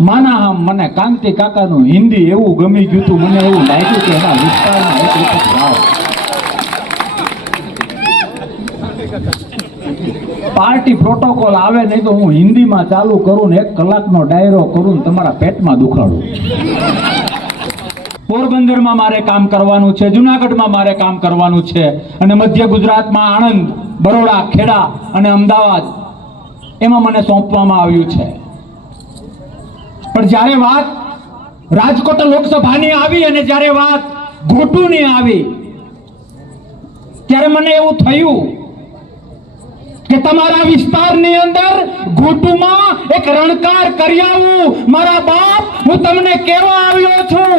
માના આમ મને કાંતિ કાકાનું હિન્દી એવું ગમી ગયું હતું મને એવું લાગ્યું કે એના વિસ્તારમાં એક વખત જાઓ. પાર્ટી પ્રોટોકોલ આવે નહીં તો હું હિન્દીમાં ચાલુ કરું ને એક કલાકનો ડાયરો કરું તમારા પેટમાં દુખાડું. પોરબંદરમાં મારે કામ કરવાનું છે, જુનાગઢમાં મારે કામ કરવાનું છે, અને મધ્ય ગુજરાતમાં આણંદ, બરોડા, ખેડા અને અમદાવાદ, એમાં મને સોંપવામાં આવ્યું છે. પણ જ્યારે વાત રાજકોટ લોકસભાની આવી અને જ્યારે વાત ઘોટુની આવી ત્યારે મને એવું થયું કે તમારા વિસ્તારની અંદર ઘૂંટુમાં એક રણકાર કરી આવું. મારા બાપ હું તમને કેવા આવ્યો છું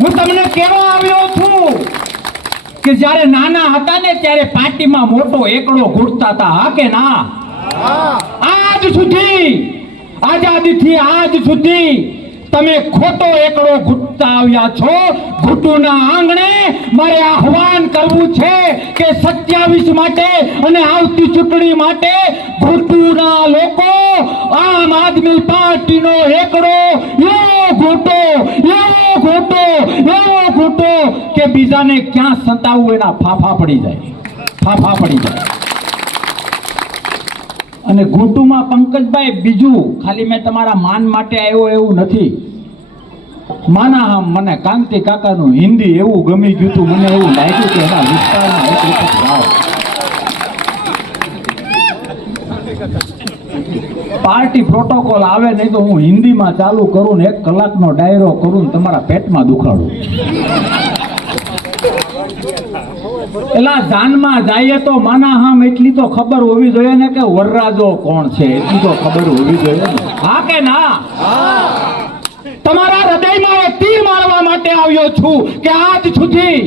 હું તમને કેવા આવ્યો છું કે જ્યારે નાના હતા ને ત્યારે પાર્ટીમાં મોટો એકડો ઘૂંટતા હતા હા કે ના? આજ સુધી આઝાદીથી આજ સુધી તમે ખોટો એકડો ઘૂંટતા આવ્યા છો. ઘૂંટુના આંગણે મારે આહવાન કરવું છે કે સત્યાવીસ માટે અને આવતી ચૂંટણી માટે ઘૂંટુના લોકો આમ આદમી પાર્ટીનો એકડો એવો ઘૂંટો એવો ઘૂંટો એવો ઘૂંટો, કે બીજાને ક્યાં સંતાવવું એના ફાફા પડી જાય. ફાફા પડી જાય. અને ઘૂંટુમાં પંકજભાઈ, બીજું, ખાલી મેં તમારા માન માટે આવ્યો એવું નથી. માના આમ મને કાંતિ કાકાનું હિન્દી એવું ગમી ગયું હતું મને એવું લાગ્યું કે એના વિસ્તારમાં એક વખત ગાવ પાર્ટી પ્રોટોકોલ આવે નહીં તો હું હિન્દીમાં ચાલુ કરું ને એક કલાકનો ડાયરો કરું ને તમારા પેટમાં દુખાડું. એલા જાનમાં જાય તો માના હામ એટલી તો ખબર હોવી જોઈએ ને કે વરરાજો કોણ છે? એટલી તો ખબર હોવી જોઈએ ને. હા કે ના? તમારા હૃદયમાં તીર મારવા માટે આવ્યો છું કે આજ સુધી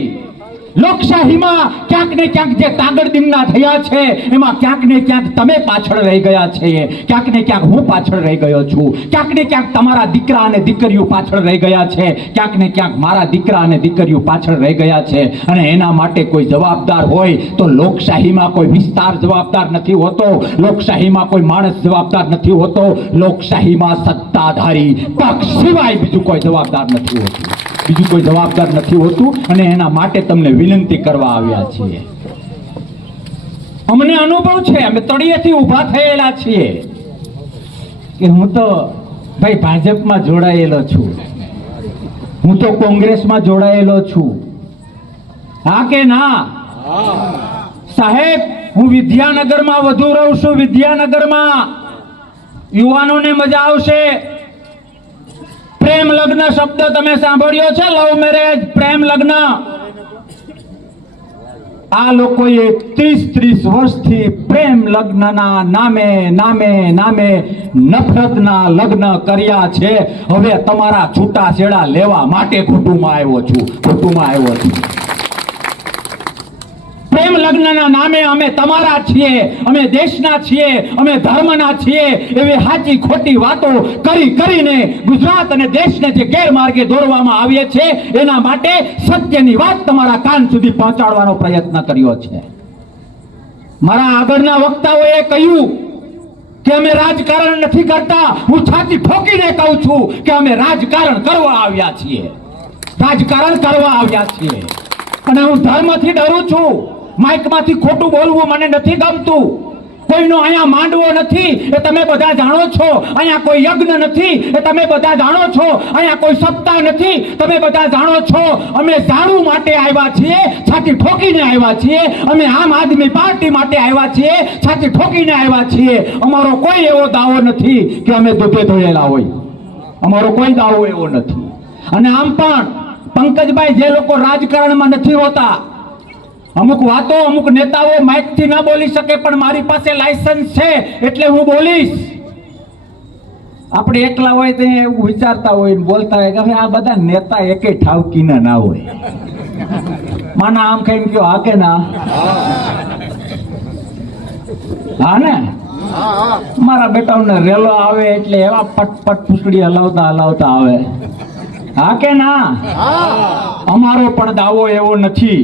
લોકશાહીમાં ક્યાંક ને ક્યાંક જે તાગડદિંગના થયા છે, એમાં ક્યાંક ને ક્યાંક તમે પાછળ રહી ગયા છે ક્યાંક ને ક્યાંક હું પાછળ રહી ગયો છું. ક્યાંક ને ક્યાંક તમારા દીકરા અને દીકરીઓ પાછળ રહી ગયા છે. ક્યાંક ને ક્યાંક મારા દીકરા અને દીકરીઓ પાછળ રહી ગયા છે. અને એના માટે કોઈ જવાબદાર હોય તો લોકશાહીમાં કોઈ વિસ્તાર જવાબદાર નથી હોતો. લોકશાહીમાં કોઈ માણસ જવાબદાર નથી હોતો. લોકશાહીમાં સત્તાધારી પક્ષ સિવાય બીજું કોઈ જવાબદાર નથી હોતું. બીજું કોઈ જવાબદાર નથી હોતું અને એના માટે તમને વિનંતી કરવા આવ્યા છીએ. અમને અનુભવ છે, અમે તળિયેથી ઊભા થયેલા છીએ કે હું તો ભાઈ ભાજપમાં જોડાયેલો છું. હું તો કોંગ્રેસમાં જોડાયેલો છું. હા કે ના? સાહેબ, હું વિદ્યાનગરમાં વધુ રહું છું, વિદ્યાનગરમાં. યુવાનોને મજા આવશે. પ્રેમ લગ્ન શબ્દ તમે સાંભળ્યો છે? લવ મેરેજ પ્રેમ લગ્ન. આ લોકોએ ત્રીસ ત્રીસ વર્ષથી પ્રેમ લગ્નના નામે નામે નામે નફરતના લગ્ન કર્યા છે. હવે તમારા છૂટા છેડા લેવા માટે કુટુંબમાં આવ્યો છું. કુટુંબમાં આવ્યો છું. લગ્નના નામે અમે તમારા છીએ, અમે દેશના છીએ, અમે ધર્મના છીએ એવી સાચી ખોટી વાતો કરી કરીને ગુજરાત અને દેશને જે ગેરમાર્ગે દોરવામાં આવીએ છે એના માટે સત્યની વાત તમારા કાન સુધી પહોંચાડવાનો પ્રયત્ન કર્યો છે. મારા આગળના વક્તાઓએ કહ્યું કે અમે રાજકારણ નથી કરતા, હું છાતી ઠોકીને કહું છું કે અમે રાજકારણ કરવા આવ્યા છીએ. રાજકારણ કરવા આવ્યા છીએ. અને હું ધર્મથી ડરું છું. માઇકમાંથી ખોટું બોલવું મને નથી ગમતું. કોઈનો અહીંયા માંડવો નથી, એ તમે બધા જાણો છો. અહીંયા કોઈ યજ્ઞ નથી, એ તમે બધા જાણો છો. અહીંયા કોઈ સત્તા નથી, તમે બધા જાણો છો. અમે ઝાડુ માટે આવ્યા છીએ, છાતી ઠોકીને આવ્યા છીએ. અમે આમ આદમી પાર્ટી માટે આવ્યા છીએ, છાતી ઠોકીને આવ્યા છીએ. અમારો કોઈ એવો દાવો નથી કે અમે દુધે ધોયેલા હોય. અમારો કોઈ દાવો એવો નથી. અને આમ પણ, પંકજભાઈ જે લોકો રાજકારણમાં નથી હોતા અમુક વાતો અમુક નેતાઓ માઇકથી ના બોલી શકે, પણ મારી પાસે લાયસન્સ છે એટલે હું બોલીશ. આપણે એકલા હોય તો એવું વિચારતા હોય બોલતા હોય કે આ બધા નેતા એકે ઠાવકીના ના હોય. માના આમ કઈ કયો, હા કે ના? હા ને? મારા બેટાઓને રેલો આવે એટલે એવા પટ પટ પૂછડી હલાવતા હલાવતા આવે. હા કે ના? અમારો પણ દાવો એવો નથી.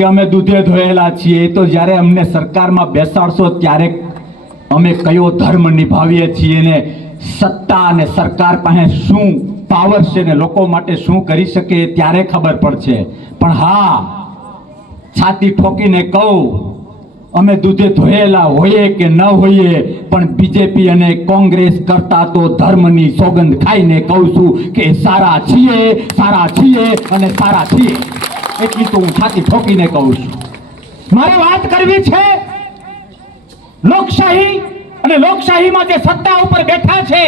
કે અમે દૂધે ધોયેલા છીએ તો જ્યારે અમને સરકારમાં બેસાડશો ત્યારે અમે કયો ધર્મ નિભાવીએ છીએ ને સત્તા અને સરકાર પાસે શું પાવર છે ને લોકો માટે શું કરી શકે ત્યારે ખબર પડશે. પણ હા, છાતી ઠોકીને કહું, અમે દૂધે ધોયેલા હોઈએ કે ન હોઈએ, પણ બીજેપી અને કોંગ્રેસ કરતા તો ધર્મની સોગંદ ખાઈને કહું છું કે સારા છીએ સારા છીએ અને સારા છીએ. એટલી તો હું છાતી ઠોકીને કહું છું. મારે વાત કરવી છે, લોકશાહી અને લોકશાહીમાં જે સત્તા ઉપર બેઠા છે,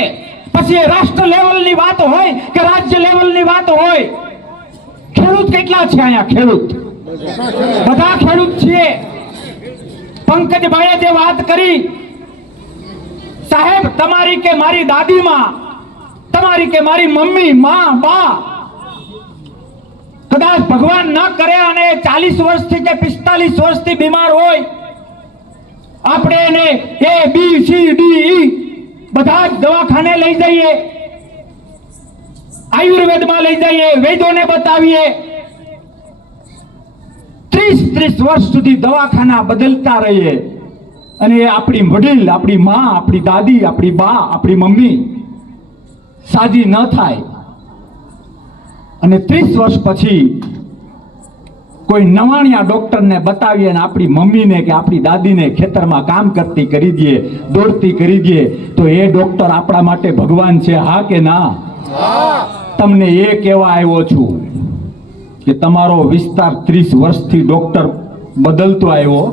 પછી એ રાષ્ટ્ર લેવલની વાત હોય કે રાજ્ય લેવલની વાત હોય, ખેડૂત કેટલા છે અહીંયા ખેડૂત? બધા ખેડૂત છીએ. પંકજભાઈએ જે વાત કરી, સાહેબ, તમારી કે મારી દાદીમાં, તમારી કે મારી મમ્મી, માં, બા કદાચ ભગવાન ન કરે અને ચાલીસ વર્ષથી કે પિસ્તાલીસ વર્ષથી બીમાર હોય, આપણે એને એ બી સી ડી ઈ બધા જ દવાખાને લઈ જઈએ, આયુર્વેદમાં લઈ જઈએ, વૈદોને બતાવીએ. ત્રીસ ત્રીસ વર્ષ સુધી દવાખાના બદલતા રહીએ. અને આપણી વડીલ, આપણી માં, આપણી દાદી, આપણી બા, આપણી મમ્મી સાજી ન થાય. અને ત્રીસ વર્ષ પછી કોઈ નવાણિયા ડોક્ટરને બતાવીએ અને આપણી મમ્મીને કે આપણી દાદીને ખેતરમાં કામ કરતી કરી દઈએ દોડતી કરી દઈએ, તો એ ડોક્ટર આપણા માટે ભગવાન છે, હા કે ના? તમને એ કહેવા આવ્યો છું કે તમારો વિસ્તાર ત્રીસ વર્ષથી ડોક્ટર બદલતો આવ્યો.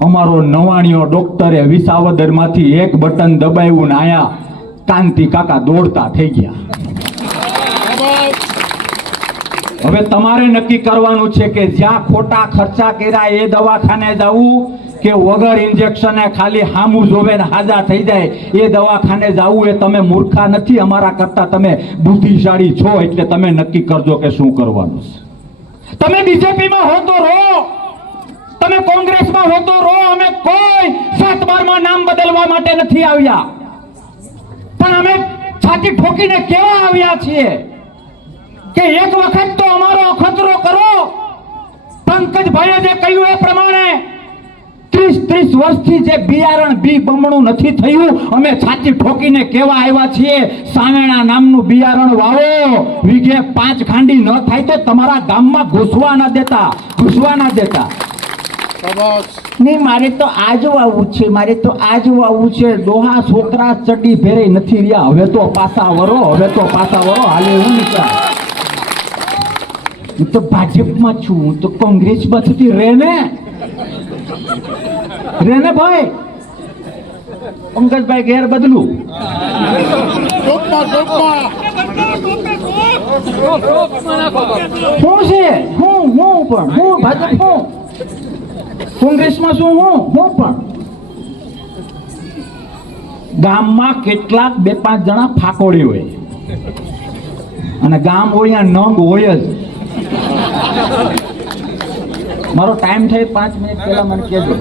અમારો નવાણિયો ડોક્ટરે વિસાવદરમાંથી એક બટન દબાવ્યું ને આયા કાંતિ કાકા દોડતા થઈ ગયા. હવે તમારે નક્કી કરવાનું છે કે જ્યાં ખોટા ખર્ચા કર્યા એ દવાખાને જવું કે વગર ઇન્જેક્શને ખાલી હામું જોવે હાજા થઈ જાય, એ દવાખાને જવું એ તમે મૂર્ખા નથી, અમારા કરતા તમે બુદ્ધિશાળી છો, એટલે તમે નક્કી કરજો કે શું કરવાનું છે. તમે બીજેપીમાં હો તો રહો, તમે કોંગ્રેસમાં હો તો રહો, અમે કોઈ સાત બારમાં નામ બદલવા માટે નથી આવ્યા. પણ અમે છાતી ઠોકીને કેવા આવ્યા છીએ? કે એક વખત તો અમારો અખતરો કરો. પંકજભાઈએ જે કહ્યું એ પ્રમાણે ત્રીસ ત્રીસ વર્ષથી જે બિયારણ બી બમણું નથી થયું અમે છાતી ઠોકીને કેવા આવ્યા છીએ? સામેણા નામનું બિયારણ વાવો. વીઘે પાંચ ખાંડી ન થાય તો તમારા ગામમાં ઘૂસવા ના દેતા ઘૂસવા ના દેતા. નહીં મારે તો આજ વાવવું છે મારે તો આજ વાવવું છે. ડોહા છોકરા ચડી ભેરે નથી રહ્યા. હવે તો પાસા વરો હવે તો પાસા વરો. હાલે એવું નીકળા. હું તો ભાજપમાં છું, હું તો કોંગ્રેસ પાસેથી રે ને રે ને ભાઈ? પંકજભાઈ ઘેર બદલું. શું છે? હું હું પણ, હું ભાજપ હું. કોંગ્રેસમાં શું હું? હું પણ. ગામમાં કેટલાક બે પાંચ જણા ફાકોડી હોય. અને ગામ હોય નંગ હોય જ. મારો ટાઈમ થાય પાંચ મિનિટ પહેલા મને કહેજો.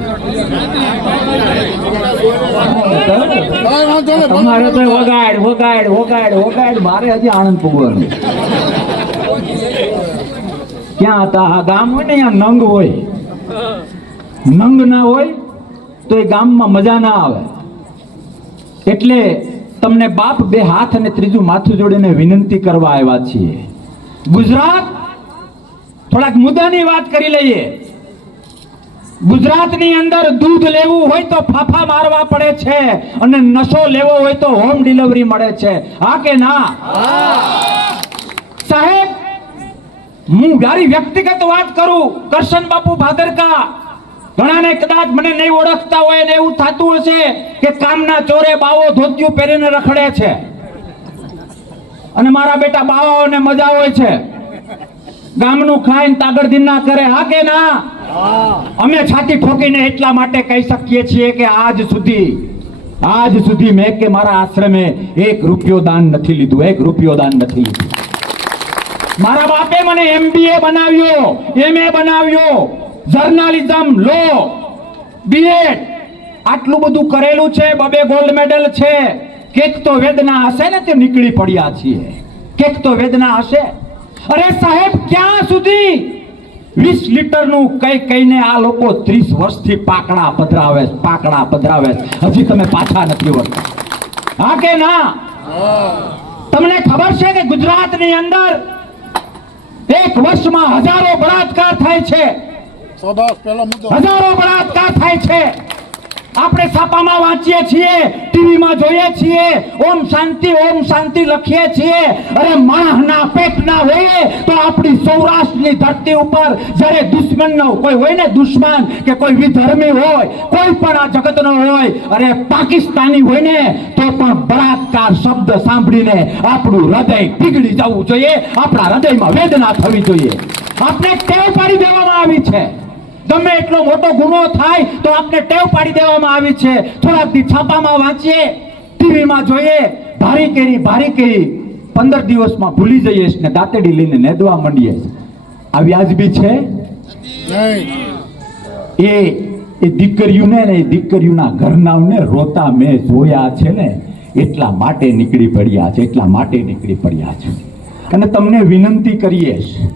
તમારે તો વગાડ વગાડ વગાડ વગાડ. મારે હજી આણંદ પૂગવાનું ક્યાં હતા? આ ગામ હોય ને અહીંયા નંગ હોય. નંગ ના હોય તો એ ગામમાં મજા ના આવે. એટલે તમને બાપ બે હાથ અને ત્રીજું માથું જોડીને વિનંતી કરવા આવ્યા છીએ. ગુજરાત થોડાક મુદ્દાની વાત કરી લઈએ. ગુજરાતની અંદર દૂધ લેવું હોય તો ફાફા મારવા પડે છે અને નશો લેવો હોય તો હોમ ડિલિવરી મળે છે. હા કે ના? સાહેબ, હું મારી વ્યક્તિગત વાત કરું, કરશન બાપુ ભાદરકા. ઘણાને કદાચ મને નહીં ઓળખતા હોય ને એવું થતું હશે કે કામના ચોરે બાવો ધોતિયું પહેરીને રખડે છે. અને મારા બેટા બાવાઓને મજા હોય છે. ગામનું ખાઈને તાગડધીન ના કરે હા કે ના? અમે છાતી ઠોકીને એટલા માટે કહી શકીએ છીએ કે આજ સુધી આજ સુધી મેં કે મારા આશ્રમે એક રૂપિયો દાન નથી લીધું એક રૂપિયો દાન નથી લીધું. મારા બાપે મને એમબીએ બનાવ્યો એમએ બનાવ્યો જર્નાલિઝમ લો બીએડ આટલું બધું કરેલું છે બબે ગોલ્ડ મેડલ છે. કેક તો વેદના હશે ને તે નીકળી પડ્યા છીએ. કેક તો વેદના હશે. અરે સાહેબ ક્યાં સુધી? વીસ લીટરનું કઈ કઈને આ લોકો ત્રીસ વર્ષથી પાકડા પધરાવે પાકડા પધરાવે હજી તમે પાછા નથી વળતા. હા કે ના? તમને ખબર છે કે ગુજરાતની અંદર એક વર્ષમાં હજારો બળાત્કાર થાય છે. હજારો બળાત્કાર થાય છે. આપણે છાપામાં વાંચીએ છીએ, ટીવીમાં જોઈએ છીએ, ઓમ શાંતિ ઓમ શાંતિ લખીએ છીએ. અરે માણસના પેટના હોઈએ તો આપણી સૌરાષ્ટ્રની ધરતી ઉપર જ્યારે દુશ્મનનો કોઈ હોય ને દુશ્મન કે કોઈ વિધર્મી હોય, કોઈ પણ આ જગતનો હોય, અરે પાકિસ્તાની હોય ને, તો પણ બળાત્કાર શબ્દ સાંભળીને આપણું હૃદય પીગળી જવું જોઈએ, આપણા હૃદયમાં વેદના થવી જોઈએ. આપણે ટેવ પાડી દેવામાં આવી છે. ગમે એટલો મોટો ગુનો થાય તો આપને ટેવ પાડી દેવામાં આવી છે. થોડાક દી છાપામાં વાંચીએ, ટીવીમાં જોઈએ, ભારી કેરી ભારી કેરી. પંદર દિવસમાં ભૂલી જઈએ ને દાંતેડી લઈને નેદવા માંડીએ આ વ્યાજબી છે? એ એ દીકરીઓને ને એ દીકરીઓના ઘરનાઓને રોતા મેં જોયા છે ને, એટલા માટે નીકળી પડ્યા છે, એટલા માટે નીકળી પડ્યા છે. અને તમને વિનંતી કરીએ છે